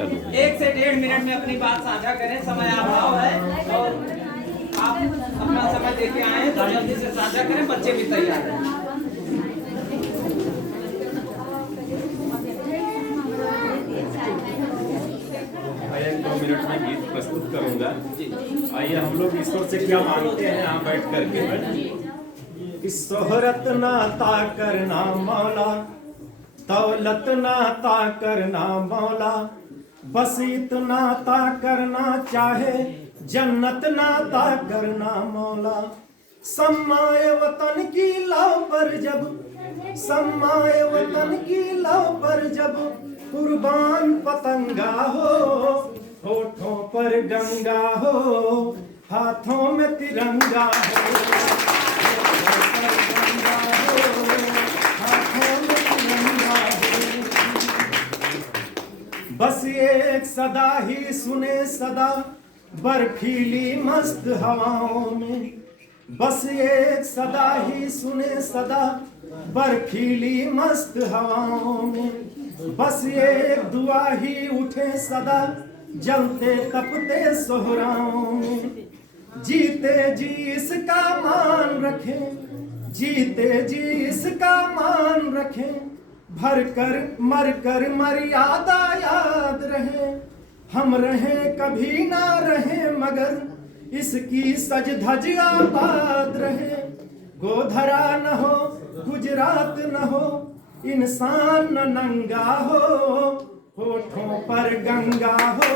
1 से 1.5 मिनट में अपनी बात साझा करें। समय अभाव है और आप अपना समय देके आए तो जल्दी से साझा करें, बच्चे भी तैयार हैं। मैं 2 मिनट में गीत प्रस्तुत करूंगा। आइए हम लोग ईश्वर से क्या मांगते हैं यहाँ बैठ करके कि शोहरत नाता करना मौला, दौलत नाता करना मौला, बस इतना ता करना चाहे जन्नत नाता करना मौला। सम्माए वतन की लाव पर जब, सम्माए वतन की लाव पर जब कुर्बान पतंगा हो, होठों पर गंगा हो, हाथों में तिरंगा हो, हाथों में तिरंगा हो। बस एक सदा ही सुने सदा बर्फीली मस्त हवाओं में, बस एक सदा ही सुने सदा बर्फीली मस्त हवाओं में, बस एक दुआ ही उठे सदा जलते तपते सोहराओं में। जीते जी इसका मान रखें, जीते जी इसका मान रखें, भर कर मर कर मर्यादा याद रहे। हम रहें कभी ना रहें मगर इसकी सज धज आबाद रहे। गोधरा न हो गुजरात न हो, इंसान न नंगा हो, होठों पर गंगा हो,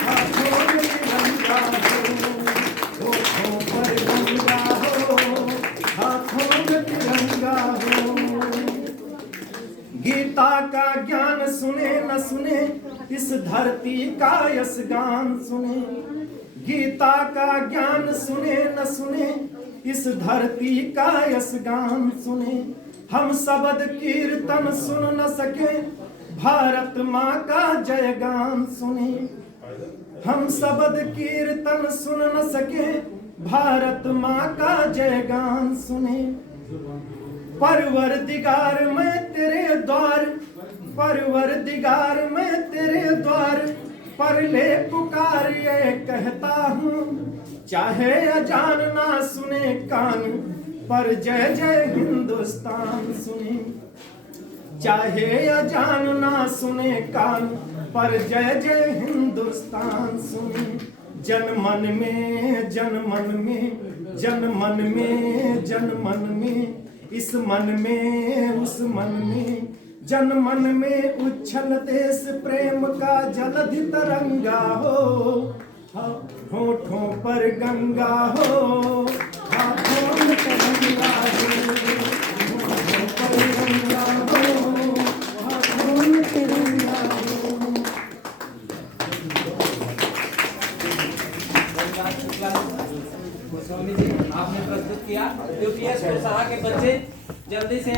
हाथों में तिरंगा हो, होठों पर गंगा हो, हाथों में तिरंगा हो। गीता का ज्ञान सुने न सुने इस धरती का यश गान सुने, गीता का ज्ञान सुने न सुने इस धरती का यश गान सुने। हम शब्द कीर्तन सुन न सके भारत माँ का जय गान सुने, हम शब्द कीर्तन सुन न सके भारत माँ का जय गान सुने। परवरदिगार मैं तेरे द्वार, परवरदिगार मैं तेरे द्वार पर ले पुकार ये कहता हूँ। चाहे अजान ना सुने कान पर जय जय हिंदुस्तान सुने, चाहे अजान ना सुने कान पर जय जय हिंदुस्तान सुने। जन मन में जन मन में जन मन में जन मन में, इस मन में उस मन में, जन मन में उछल देश प्रेम का जलधि तरंगा हो, होठों पर गंगा हो, हाथों में तिरंगा हो, होठों पर गंगा हो, हाथों में तिरंगा हो। गोस्वामी जी आपने प्रस्तुत किया। यूपीएस कुशवाहा के बच्चे जल्दी से